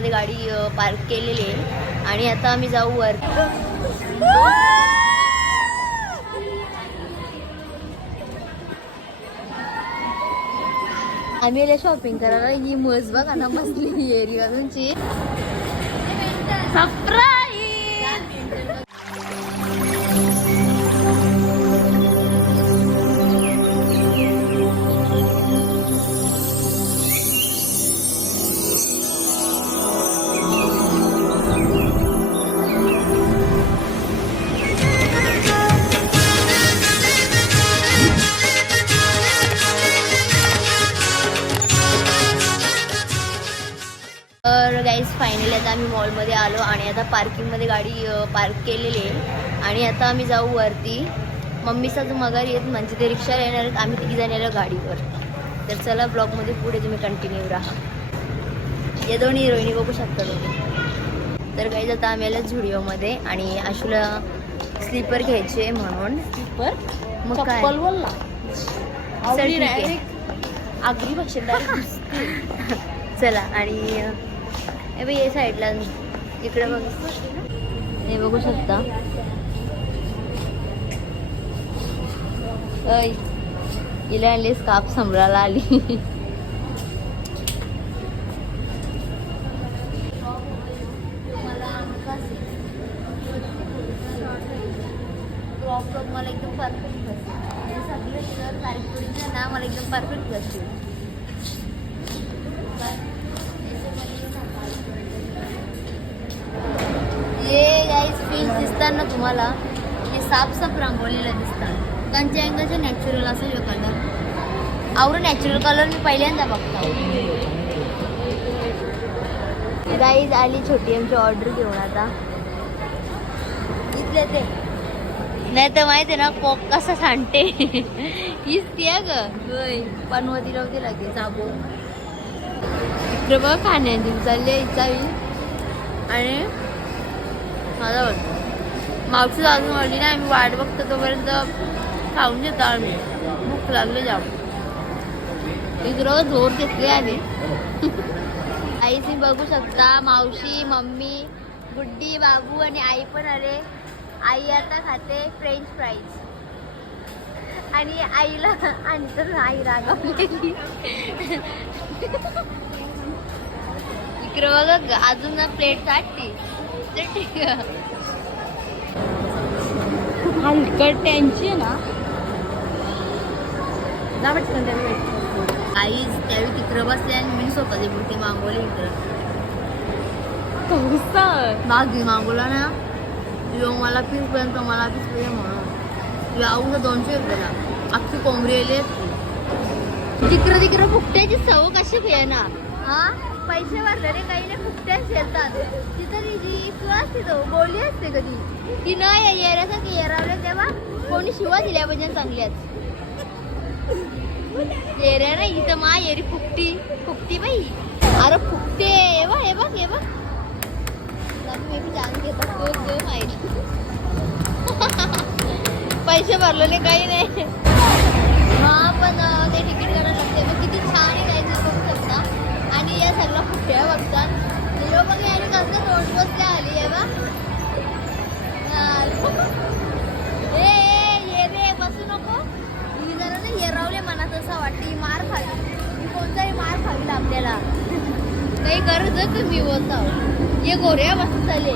मध्ये गाडी पार्क केलेली आहे. आणि आता आम्ही जाऊ वर. आम्ही आले शॉपिंग करायला. ही मज बघा ना बसली एरी अजूनची. फायनली आता आम्ही मॉलमध्ये आलो आणि आता पार्किंगमध्ये गाडी पार्क केलेली आहे. आणि आता आम्ही जाऊ वरती. मम्मीचा जो मगार येत म्हणजे ते रिक्षाला येणार आहेत आम्ही तिघी जण येणार गाडीवर. तर चला ब्लॉगमध्ये पुढे तुम्ही कंटिन्यू राहा. या दोन्ही हिरोईनी बघू शकता तुम्ही. तर काही आता आम्ही आलो झुडिओमध्ये आणि आशूला स्लीपर घ्यायचे म्हणून. स्लीपर? मग काय? चल आणि हे बघ या साईडला इकडे बघ. हे बघू शकता. इला हिला आणली स्काप संभळाला आली क्रॉप टॉप मला एकदम परफेक्ट बसते सगळे सर तारीख ना मला एकदम परफेक्ट बसते ये गाईज फील्ड दिसतात ना तुम्हाला हे साफसाफ रंगवलेलं दिसतात. त्यांच्या अंगाचे नॅचरल असेल हे कलर आवडून नॅचरल कलर मी पहिल्यांदा बघतो. गाईज आली छोटी आमची ऑर्डर घेऊन आता. इथले ते. नाही तर माहिती आहे ना कोक कसा सांडते. हीच ती आहे ग. पनवती लावते लागते चाबो इकडे बघ खाण्याची चालली आहे चावी आणि माझा वाटतं मावशी अजून आली ना आम्ही वाट बघतो तोपर्यंत खाऊन घेतो आम्ही. भूक लागले जाऊ इकडं जोर घेतले आहे आई तुम्ही बघू शकता मावशी मम्मी गुड्डी बाबू आणि आई पण आले. आई आता खाते फ्रेंच फ्राईज आणि आईला आणि तर आई रागावलेली. इकडं बघ अजून ना प्लेट काढते तर ठीक आहे. हलकट त्यांची आहे ना. जा पटकन त्याला भेट. आई त्यावेळी तिकडं बसले आणि मी स्वतःची मूर्ती मागवली इकडं. मागली मागवला ना. यो मला पीस पर्यंत मला पीस पर्यंत म्हणून. याऊ दोनशे रुपयाला अख्खी कोंबडी आली तिकडं तिकडं फुकट्याची सव कशी ना हा? पैसे भरले रे काही नाही फुकट्याच येतात तिथं तिची तू असते तो बोलली असते कधी. ती न येऱ्यासारखी येरावले तेव्हा कोणी शिवा दिल्या पाहिजे चांगल्याच येऱ्या नाही इथं मा येरी फुकटी फुकटी बाई. अरे फुकते हे बघ हे बघ हे बघ. बी माहिती हो, हो, पैसे भरलेले काही नाही. हा पण ते तिकीट काढायला लागते. मग किती छान गरज आहे तुम्ही बोलता ये गोऱ्या बसून चाले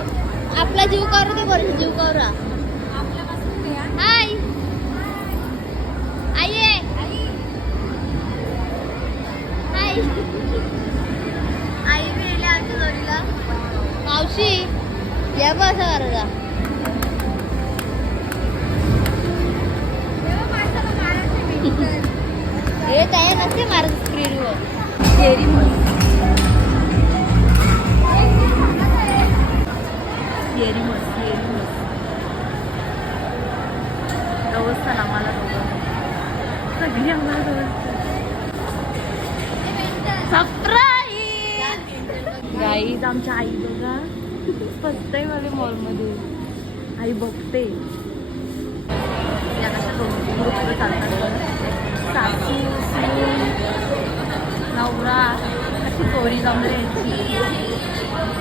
आपला जीव करू ते गोऱ्याचा जीव करा. हाय. आई ये. हाय. आई मिळाली आमच्या जोडीला. मावशी या बा असं करायचा हे काय नसते मारत स्क्रीनवर येरी मस्त व्यवस्था आम्हाला मला सगळी आम्हाला गाईज आमच्या आई बघा. आहे मला मॉलमध्ये आई बघते. या कशा दोन ग्रुप चालतात. सासू नवरा अशी चोरी जमले यांची.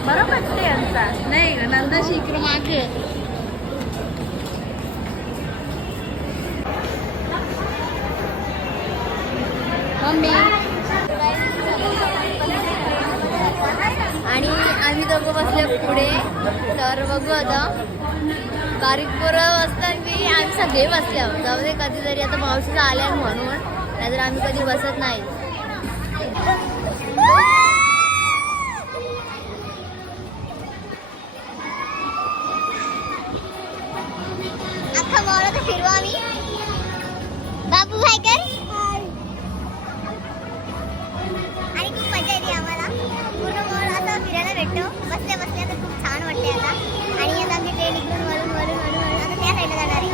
बरं पटते यांचा. नाही नंदाशी इकडे मागे. मम्मी. आणि आम्ही दोघं बसले पुढे. तर बघू आता. बारीक पोरं बसतात की आम्ही सगळे बसले आहोत. जाऊ दे कधीतरी आता पावसाचा आल्या म्हणून. नाहीतर आम्ही कधी बसत नाही. मॉल आता फिरवा आम्ही बाबू काय कर आणि खूप मजा येते आम्हाला पूर्ण मॉल असं फिरायला भेटतो बसल्या बसल्या तर खूप छान वाटते आता आणि आता आमची ट्रेन इकडून वरून वरून वरून वरून आता त्या साईडला जाणार आहे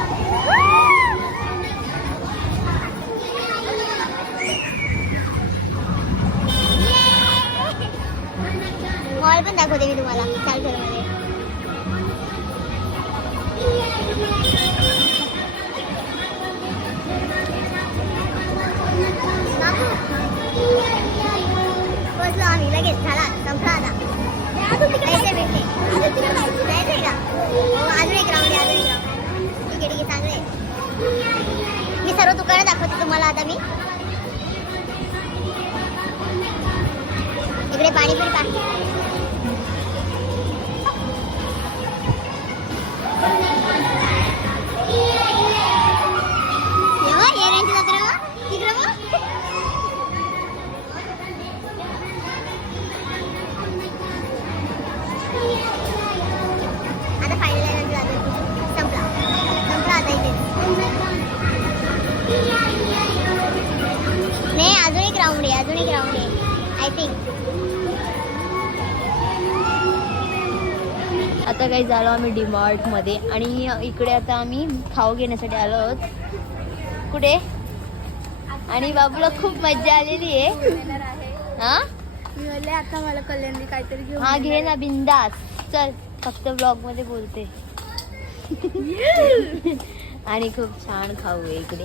मॉल पण दाखवते मी तुम्हाला चाल लगेच झाला संपला आता. पैसे भेटले. जायचंय का अजून एक राऊंड आहे अजून एक राऊंड ठीक आहे ठीक आहे चांगलं मी सर्व दुकानं दाखवते तुम्हाला आता मी. इकडे पाणी पण पाणी आता फायनल संपला. संपला आता इथे. नाही अजून एक राऊंड आहे अजून एक राऊंड आहे. आय थिंक आता काही झालो आम्ही डीमार्टमध्ये. आणि इकडे आता आम्ही खाऊ घेण्यासाठी आलो आहोत. कुठे? आणि बाबूला खूप मजा आलेली आहे. हां? मी आता मला कल्याणी काहीतरी घेऊन हा घे ना बिंदास. चल फक्त ब्लॉगमध्ये बोलते. आणि खूप छान खाऊ आहे इकडे.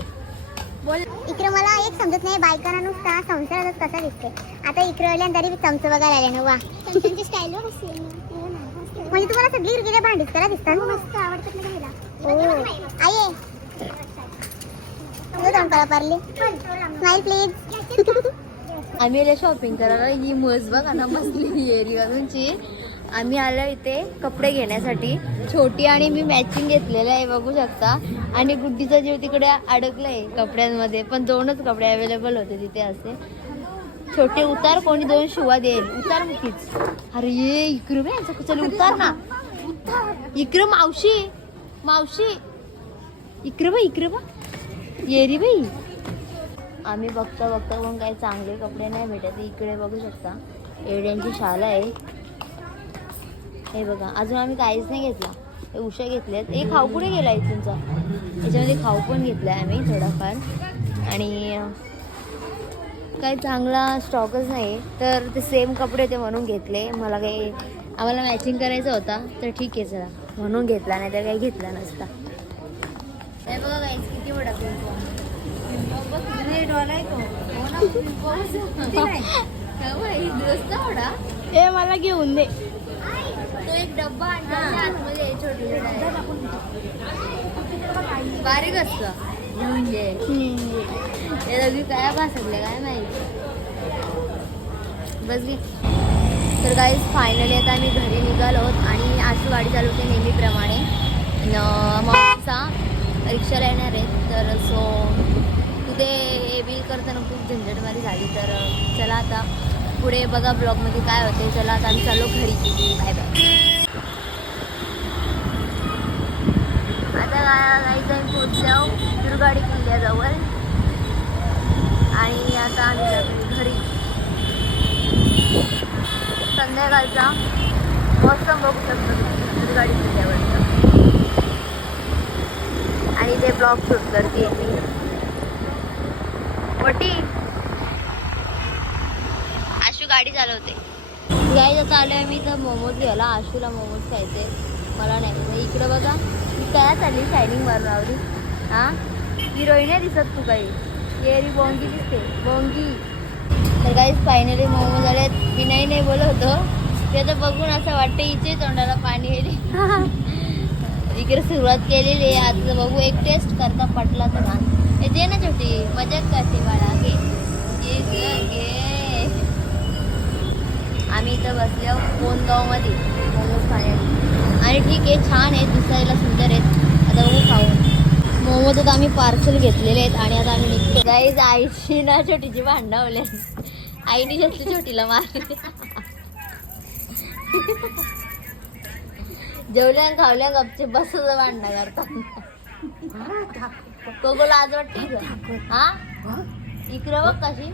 बोल. इकडे मला एक समजत नाही बायकांना नुसता संसारातच कसा दिसते आता इकडे आल्या तरी चमचं बघायला आले ना वा. चमच्यांची स्टाईल म्हणजे तुम्हाला सगळी इकडे भांडीच करा दिसतात? मस्त आवडतात ना ओ आई जाऊन करा पारले. स्माईल प्लीज आम्ही आल्या शॉपिंग करायला ही मस बघा ना बसली एरिया तुमची आम्ही आलो इथे कपडे घेण्यासाठी. छोटी आणि मी मॅचिंग घेतलेलं आहे बघू शकता. आणि गुड्डीचा जीव तिकडे अडकलाय कपड्यांमध्ये पण दोनच कपडे अवेलेबल होते तिथे असे. छोटे उतार कोणी दोन शिवा देईल. उतार मुखीच. अरे ये इकडे यांचं चल उतार ना. इक्रम मावशी मावशी. इक्रम इक्रम येरी बा बाई. आम्ही बघता बघता पण काही चांगले कपडे नाही भेटत. इकडे बघू शकता. एवढ्यांची शाल आहे. हे बघा अजून आम्ही काहीच नाही घेतला. हे उशा घेतल्यात. हे खाऊ कुठे गेला आहे तुमचा याच्यामध्ये खाऊ पण घेतलाय आम्ही थोडाफार. आणि काही चांगला स्टॉकच नाही. तर ते सेम कपडे ते म्हणून घेतले. मला काही आम्हाला मॅचिंग करायचा होता. तर ठीक आहे चला. म्हणून घेतला नाही तर काही घेतला नसता. हे बघा guys, किती मोठा पिंपो मला घेऊन दे. तो एक डब्बा आतमध्ये बारीक असत घेऊन घे रवी काय भासले काय माहिती बस घे तर काही फायनली आता आम्ही घरी निघालो आणि आजची गाडी चालू होते नेहमीप्रमाणे न- मावसा रिक्षाला येणार आहे तर सो ते हे बी करताना खूप झंझटवारी झाली तर चला आता पुढे बघा ब्लॉगमध्ये काय होते चला आता आम्ही चालू घरी बाय बाय आता काही टाईम दुर्गाडी किल्ल्याजवळ. आणि आता आम्ही जातो घरी. संध्याकाळचा मौसम बघू शकतो दुर्गाडी किल्ल्यावरचा. आणि ते ब्लॉग शूट करते मी. मोठी. आशू गाडी चालवते. गाडी आता आलोय मी तर मोमोज घ्यायला. आशूला मोमोज खायचे. मला नाही. तर इकडं बघा. मी काय चालली शायनिंग मारून आवडी हा? हिरोईन आहे दिसत तू काही. येरी बोंगी दिसते. बोंगी. तर काही फायनली मोमोज आले मी नाही नाही बोलत होतो. ते आता बघून असं वाटतं हिचे तोंडाला पाणी येईल. इकडे सुरुवात केलेली आहे. आता बघू एक टेस्ट करता पटला तर दे ना छोटी मजाक करते बाळा घे घे घे आम्ही इथं बसलो कोणगावमध्ये मोमोज खाण्यात आणि ठीक आहे छान आहे दिसायला सुंदर आहेत आता बघू खाऊ मोमोज आता आम्ही पार्सल घेतलेले आहेत आणि आता आम्ही निघतो गाईज आईशी ना छोटीची भांडावले आईने जास्त छोटीला मार जेवल्या खावल्या गपचे बस भांडणं करतात कोकोला आज वाटते हा? इकडं बघ कशी.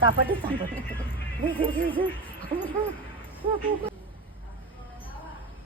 चापटी चापटी.